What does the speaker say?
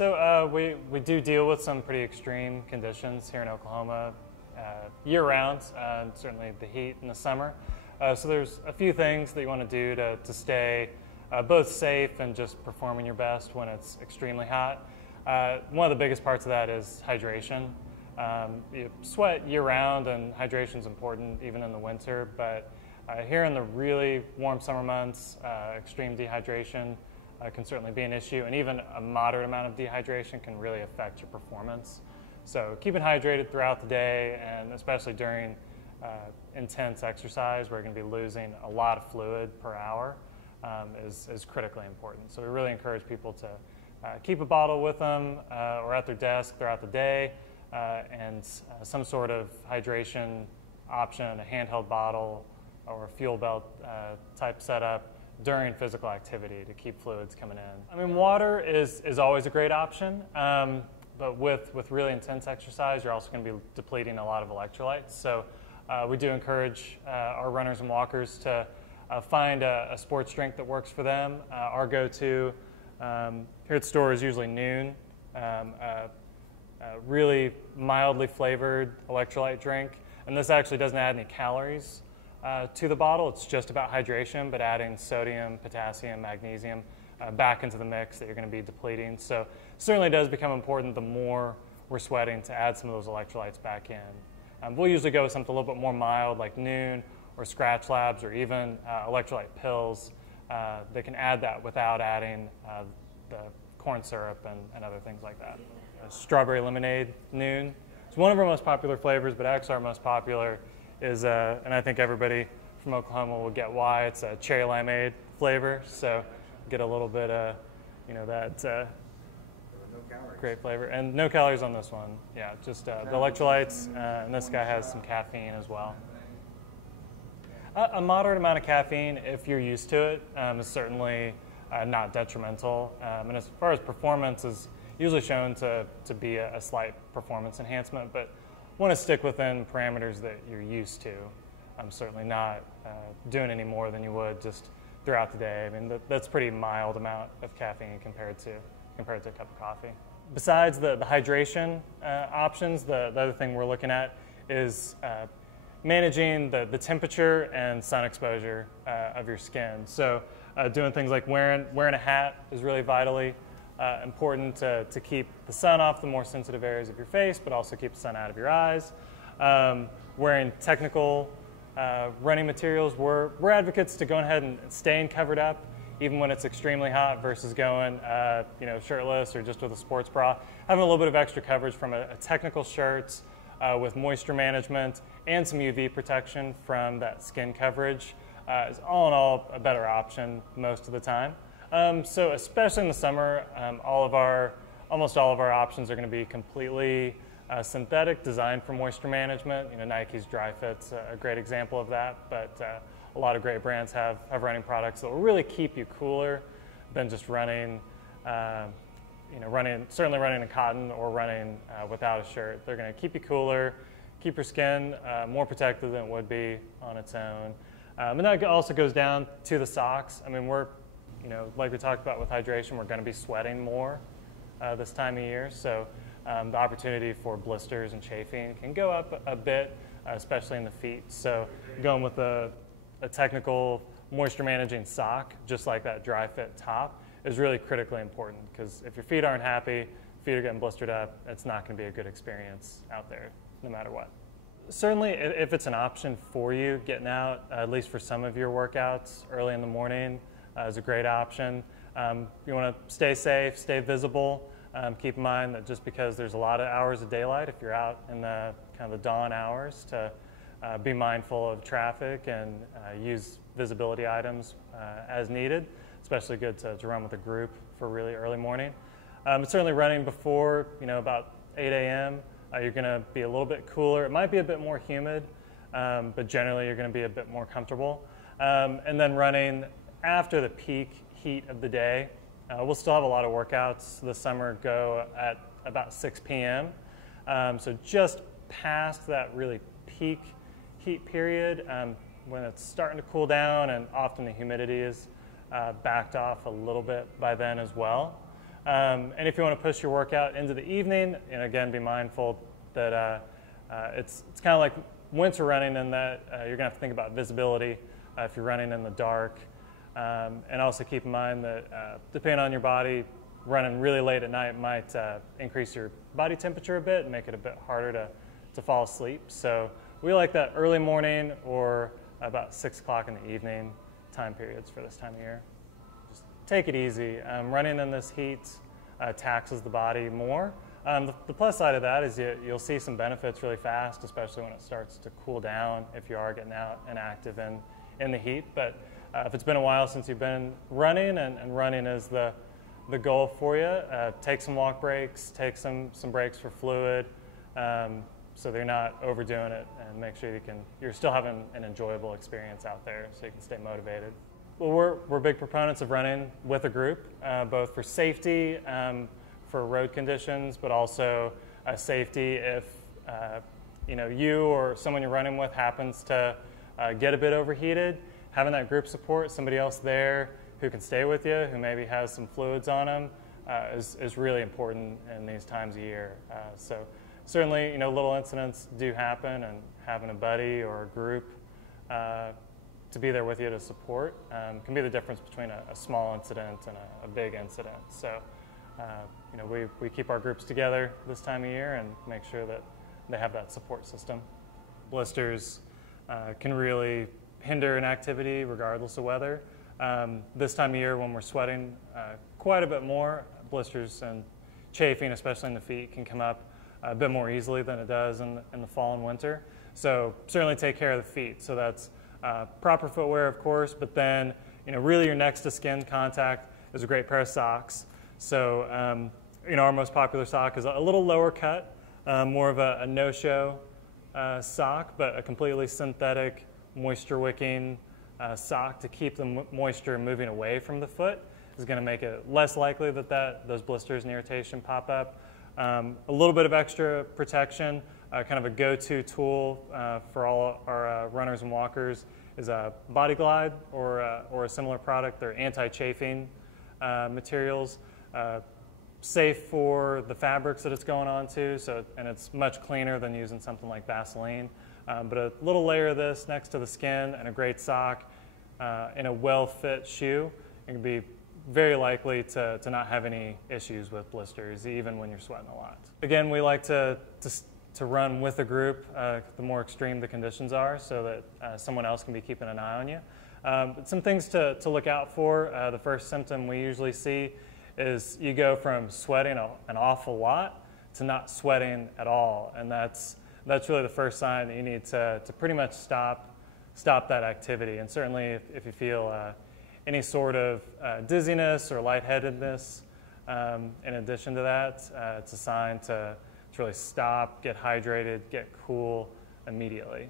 We do deal with some pretty extreme conditions here in Oklahoma year-round, certainly the heat in the summer. So there's a few things that you want to do to stay both safe and just performing your best when it's extremely hot. One of the biggest parts of that is hydration. You sweat year-round, and hydration is important even in the winter, but here in the really warm summer months, extreme dehydration can certainly be an issue, and even a moderate amount of dehydration can really affect your performance. So keeping hydrated throughout the day, and especially during intense exercise where you're going to be losing a lot of fluid per hour, is critically important. So we really encourage people to keep a bottle with them or at their desk throughout the day, and some sort of hydration option, a handheld bottle or a fuel belt type setup during physical activity to keep fluids coming in. I mean, water is always a great option, but with really intense exercise, you're also going to be depleting a lot of electrolytes. So we do encourage our runners and walkers to find a sports drink that works for them. Our go-to here at the store is usually Noon, a really mildly flavored electrolyte drink. And this actually doesn't add any calories to the bottle. It's just about hydration, but adding sodium, potassium, magnesium back into the mix that you're going to be depleting. So it certainly does become important the more we're sweating to add some of those electrolytes back in. We'll usually go with something a little bit more mild like Noon or Scratch Labs or even electrolyte pills that can add that without adding the corn syrup and other things like that. Strawberry lemonade Noon. It's one of our most popular flavors, but actually our most popular is, and I think everybody from Oklahoma will get why, it's a cherry limeade flavor. So get a little bit of, that no great flavor. And no calories on this one. Yeah, just the electrolytes, and this guy has some caffeine as well. A moderate amount of caffeine, if you're used to it, is certainly not detrimental. And as far as performance is usually shown to be a slight performance enhancement, but want to stick within parameters that you're used to. I'm certainly not doing any more than you would just throughout the day. I mean, that's a pretty mild amount of caffeine compared to a cup of coffee. Besides the hydration options, the other thing we're looking at is managing the temperature and sun exposure of your skin. So doing things like wearing a hat is really vitally important to keep the sun off the more sensitive areas of your face, but also keep the sun out of your eyes. Wearing technical running materials, we're advocates to going ahead and staying covered up even when it's extremely hot versus going shirtless or just with a sports bra. Having a little bit of extra coverage from a technical shirt with moisture management and some UV protection from that skin coverage is all in all a better option most of the time. So especially in the summer, almost all of our options are going to be completely synthetic, designed for moisture management. Nike's Dry Fit's a great example of that, but a lot of great brands have running products that will really keep you cooler than just running, certainly running in cotton or running without a shirt. They're going to keep you cooler, keep your skin more protected than it would be on its own. And that also goes down to the socks. I mean, like we talked about with hydration, we're going to be sweating more this time of year, so the opportunity for blisters and chafing can go up a bit, especially in the feet. So going with a technical moisture managing sock, just like that Dry Fit top, is really critically important, because if your feet aren't happy, feet are getting blistered up, it's not going to be a good experience out there, no matter what. Certainly, if it's an option for you, getting out, at least for some of your workouts early in the morning, is a great option. You want to stay safe, stay visible. Keep in mind that just because there's a lot of hours of daylight, if you're out in the kind of the dawn hours, to be mindful of traffic and use visibility items as needed. Especially good to run with a group for really early morning. Certainly running before about 8 a.m. You're going to be a little bit cooler. It might be a bit more humid, but generally you're going to be a bit more comfortable. And then running after the peak heat of the day. We'll still have a lot of workouts this summer go at about 6 p.m. So just past that really peak heat period, when it's starting to cool down, and often the humidity is backed off a little bit by then as well. And if you want to push your workout into the evening, and again, be mindful that it's kind of like winter running in that you're going to have to think about visibility if you're running in the dark. And also keep in mind that depending on your body, running really late at night might increase your body temperature a bit and make it a bit harder to fall asleep. So we like that early morning or about 6 o'clock in the evening time periods for this time of year. Just take it easy. Running in this heat taxes the body more. The plus side of that is you'll see some benefits really fast, especially when it starts to cool down if you are getting out and active in the heat. But if it's been a while since you've been running and running is the goal for you, take some walk breaks, take some breaks for fluid, so they're not overdoing it, and make sure you're still having an enjoyable experience out there so you can stay motivated. Well, we're big proponents of running with a group, both for safety, for road conditions, but also safety if you or someone you're running with happens to get a bit overheated. Having that group support, somebody else there who can stay with you, who maybe has some fluids on them, is really important in these times of year. So certainly, little incidents do happen, and having a buddy or a group to be there with you to support can be the difference between a small incident and a big incident. So we keep our groups together this time of year and make sure that they have that support system. Blisters can really hinder an activity regardless of weather. This time of year when we're sweating quite a bit more, blisters and chafing, especially in the feet, can come up a bit more easily than it does in the fall and winter. So certainly take care of the feet. So that's proper footwear, of course, but then really your next to skin contact is a great pair of socks. So our most popular sock is a little lower cut, more of a no-show sock, but a completely synthetic, moisture-wicking sock to keep the moisture moving away from the foot is going to make it less likely that those blisters and irritation pop up. A little bit of extra protection, kind of a go-to tool for all our runners and walkers is a Body Glide or a similar product. They're anti-chafing materials, safe for the fabrics that it's going on to, and it's much cleaner than using something like Vaseline. But a little layer of this next to the skin and a great sock in a well-fit shoe, it can be very likely to not have any issues with blisters, even when you're sweating a lot. Again, we like to run with a group the more extreme the conditions are, so that someone else can be keeping an eye on you. Some things to look out for. The first symptom we usually see is you go from sweating an awful lot to not sweating at all, and that's really the first sign that you need to pretty much stop that activity. And certainly if you feel any sort of dizziness or lightheadedness, in addition to that, it's a sign to really stop, get hydrated, get cool immediately.